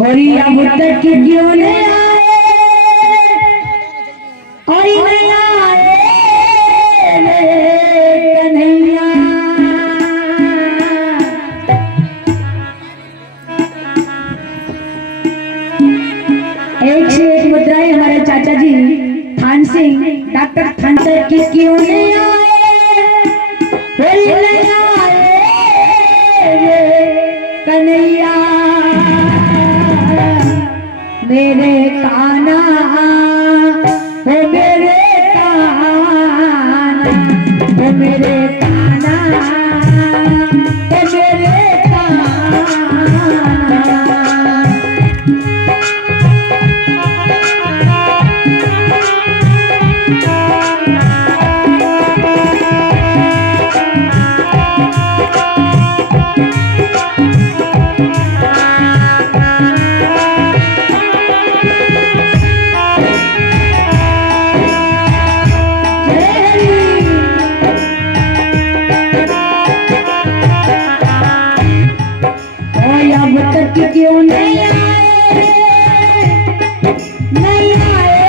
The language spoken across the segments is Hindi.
होरी अब तक क्यों नहीं आए और नहीं आए कन्हैया। एक से एक मुद्राएं हमारे चाचा जी थान सिंह डॉक्टर थान सिंह की क्यों नहीं आए होरी नहीं आए कन्हैया। मेरे काना हो मेरे काना हो मेरे काना हो मेरे काना। क्यों नहीं आए नहीं आए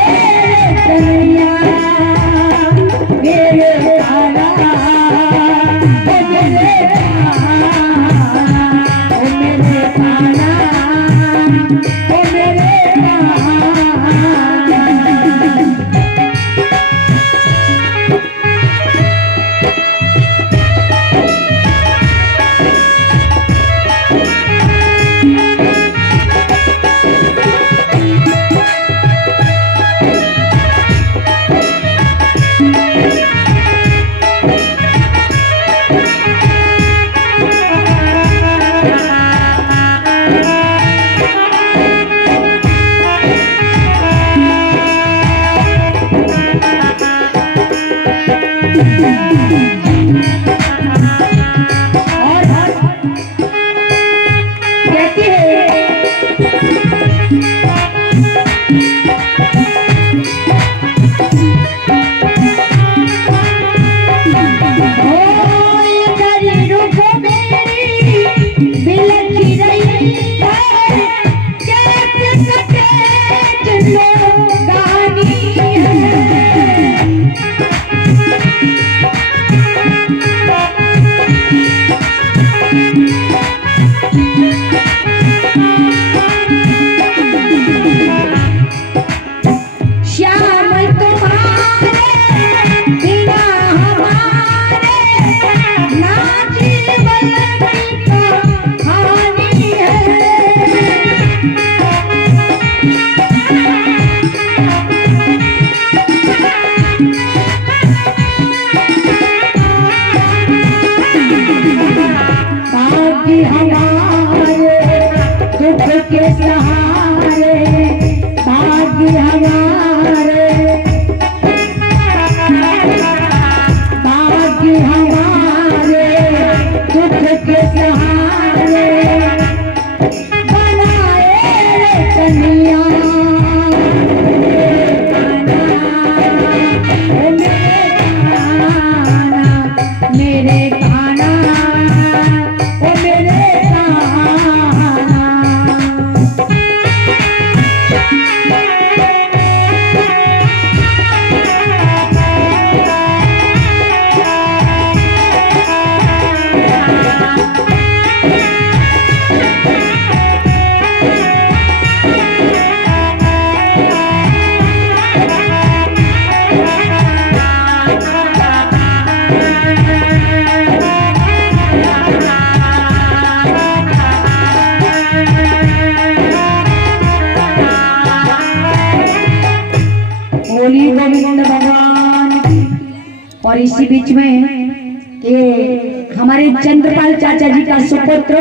कन्हैया। मेरे काना हो मेरे काना हो मेरे काना हो मेरे काना। और इसी बीच में ये हमारे चंद्रपाल चाचा जी का सुपुत्र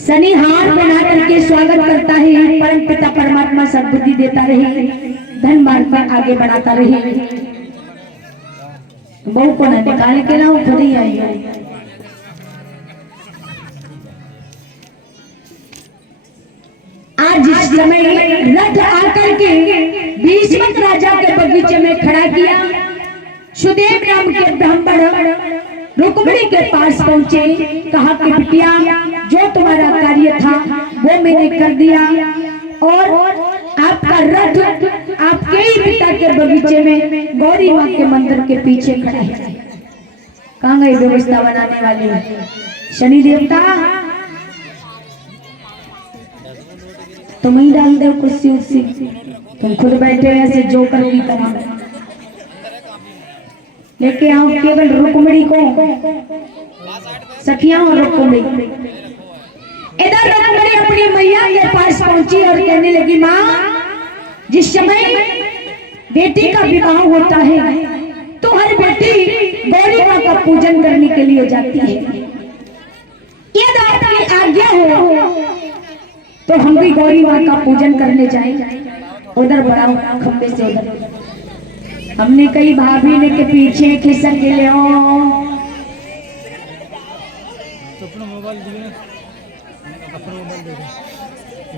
सनी हार बना करके स्वागत करता है। परम पिता परमात्मा सद्बुद्धि देता रहे, धन मार्ग पर आगे बढ़ाता रहे। बहु को न निकाल के ना खुद ही आई। आज इस समय रथ आकर के भीष्मक राजा के बगीचे में खड़ा किया। सुदेव नाम के ब्राह्मण रुक्मिणी के पास पहुंचे, कहा कि बिटिया जो तुम्हारा कार्य कार्य था वो मैंने कर दिया और आपका रथ आपके ही पिता के बगीचे में गौरी माँ के मंदिर के पीछे खड़ा है। कहाँ गई व्यवस्था बनाने वाले शनि देवता? तुम ही डाल दो कुर्सी उर्सी, तुम खुद बैठे ऐसे जोकर की तरह। लेके आओ केवल रुक्मिणी को, सखियां और रुक्मिणी। इधर रुक्मिणी अपनी मैया के पास पहुंची और कहने लगी, माँ जिस समय बेटी का विवाह होता है तो हर बेटी गौरी माँ का पूजन करने के लिए जाती है। यदि आपकी आज्ञा हो तो हम भी गौरी माँ का पूजन करने जाएं। उधर बढ़ाओ खंबे से उधर। हमने कई भाभी ने के पीछे खिसक के ले तो अपना मोबाइल दिए, अपना मोबाइल दे दो,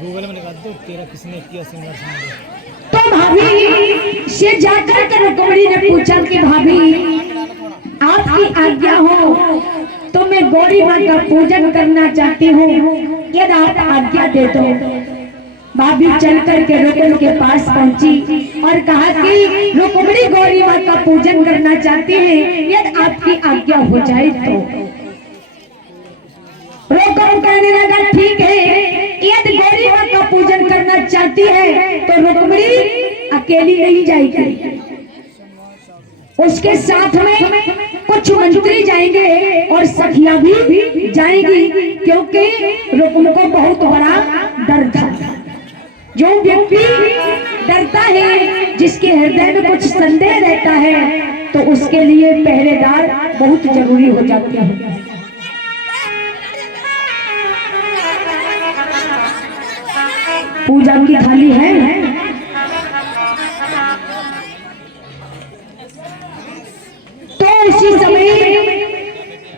गूगल में निकाल दो तेरा किसने किया सिंगर सुन। तो भाभी से जाकर के रुक्मिणी ने पूछा कि भाभी आपकी आज्ञा हो तो मैं गौरी माँ का पूजन करना चाहती हूँ, यदि आप आज्ञा दे दो। भाभी चल करके रुक्मिणी के पास पहुंची और कहा कि रुक्मिणी गौरी माँ का पूजन करना चाहती है, यदि आपकी आज्ञा हो जाए तो। रुक्मिणी कहने लगा ठीक है, यदि गौरी माँ का पूजन करना चाहती है तो रुक्मिणी अकेली नहीं जाएगी, उसके साथ में कुछ मंत्री जाएंगे और सखियां भी जाएंगी, क्योंकि रुक्मिणी को बहुत बड़ा डर था। जो व्यक्ति डरता है, जिसके हृदय में कुछ संदेह रहता है, तो उसके लिए पहरेदार बहुत जरूरी हो जाते हैं। पूजा की थाली है, तो उसी समय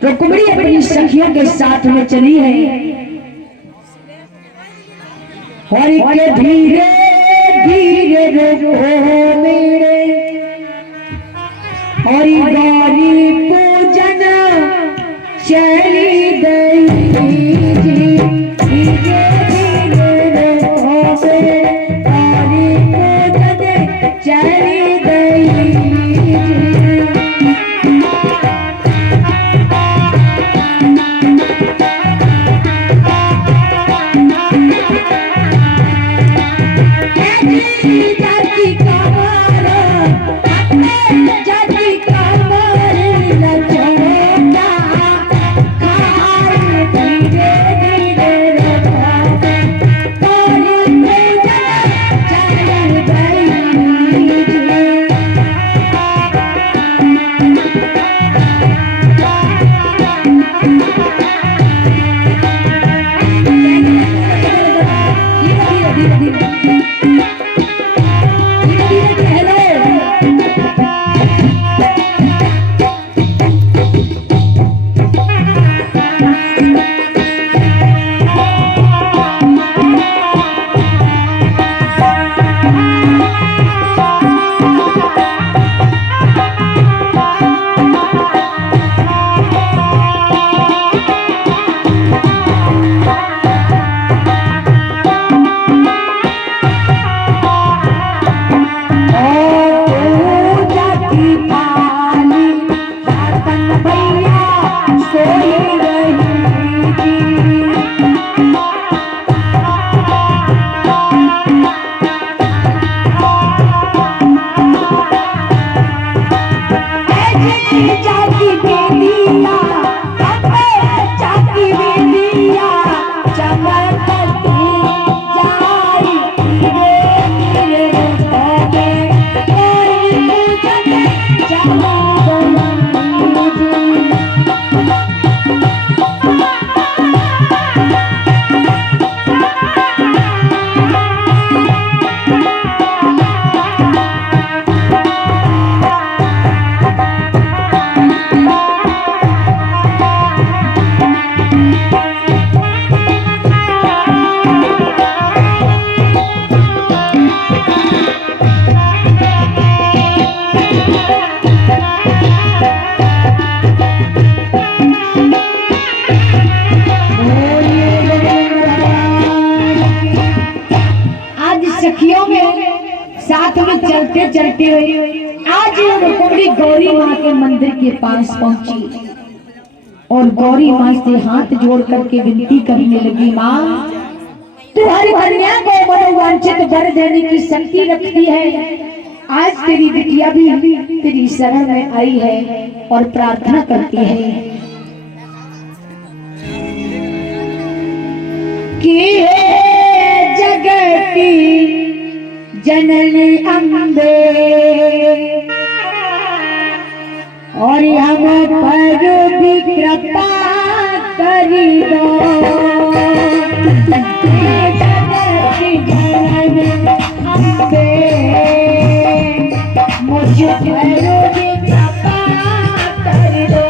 रुक्मिणी अपनी सखियों के साथ में चली है और के धीरे धीरे रुको मेरे और गौरी पूजन चली गई जी, धीरे धीरे रुको मेरे गौरी पूजन चली गई जी। जाती कमर लचोड़ा साथ में चलते चलते आज रुक्मिणी गौरी माँ के मंदिर के पास पहुंची और गौरी माँ से हाथ जोड़ करके विनती करने लगी, माँ तुम्हारी कन्या को मनोवांछित वर देने की शक्ति रखती है। आज तेरी बिटिया भी तेरी शरण में आई है और प्रार्थना करती है कि हे जगत की जननी अम्बे और हम पर भी कृपा करी दो। हे जगत की जननी अम्बे मुझ पर भी कृपा कर दो।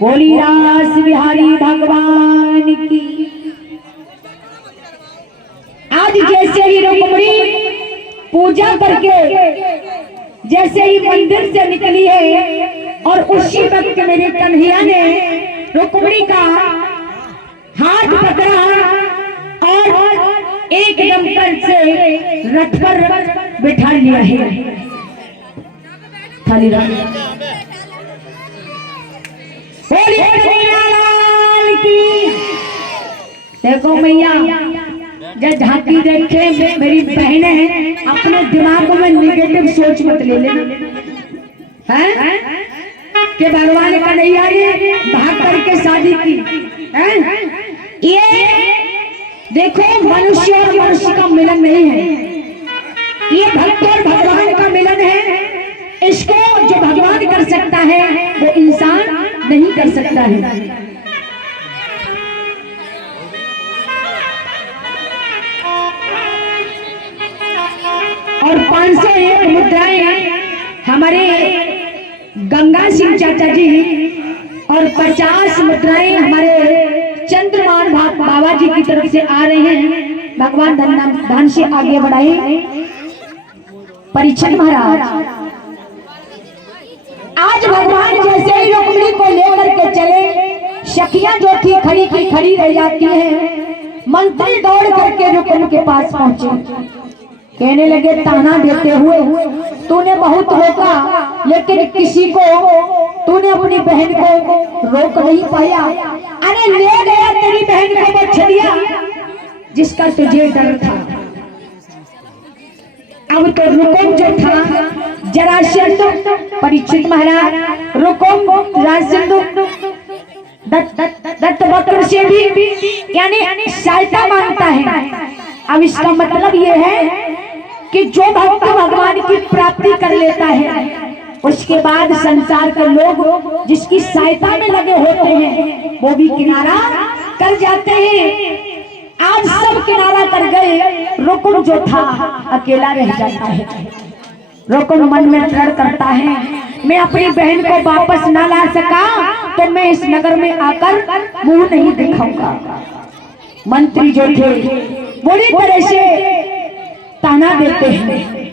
बोली रास बिहारी भगवान की। आज जैसे ही रुक्मिणी पूजा करके जैसे ही मंदिर से निकली है और उसी वक्त मेरे कन्हैया ने रुक्मिणी का हाथ पकड़ा और एकदम कल से रथ पर बिठा लिया है। थाली की देखो मैया, जब झांकी देखे मेरी बहन है, अपने दिमाग में निगेटिव सोच मत ले लेना है कि भगवान कन्हैया ने भाग करके शादी की है। ये देखो मनुष्य और मनुष्य का मिलन नहीं है, ये भक्त और भगवान का मिलन है। इसको जो भगवान कर सकता है वो इंसान नहीं कर सकता है। और 501 मुद्राएं हमारे गंगा सिंह चाचा जी और 50 मुद्राएं हमारे चंद्रमान बाबा जी की तरफ से आ रहे हैं। भगवान धन से आगे बढ़ाए। परीक्षित महाराज, आज भगवान जैसे ही रुक्मिणी को लेकर के चले, सखियां जो थी खड़ी की खड़ी रह जाती हैं। मंत्री दौड़ करके रुक्मिणी के पास पहुंचे, कहने लगे ताना देते हुए, तूने बहुत रोका लेकिन किसी को तूने अपनी बहन को रोक नहीं पाया। अरे ले गया तेरी बहन को बछड़िया जिसका तुझे डर था। अब तो रुकुम जो था जरासंध, परीक्षित महाराज रुकुम राजसिंधु दत्त वक्र से भी यानी सहायता मांगता है। अब इसका मतलब ये है कि जो भक्त भगवान की प्राप्ति कर लेता है, उसके बाद संसार के लोग जिसकी सहायता में लगे होते हैं वो भी किनारा कर जाते हैं। आज सब किनारा कर गए, रुकुम जो था अकेला रह जाता है। रुकुम मन में दृढ़ करता है, मैं अपनी बहन को वापस न ला सका तो मैं इस नगर में आकर मुंह नहीं दिखाऊंगा। मंत्री जो थे बुरी तरह से ताना देते हैं,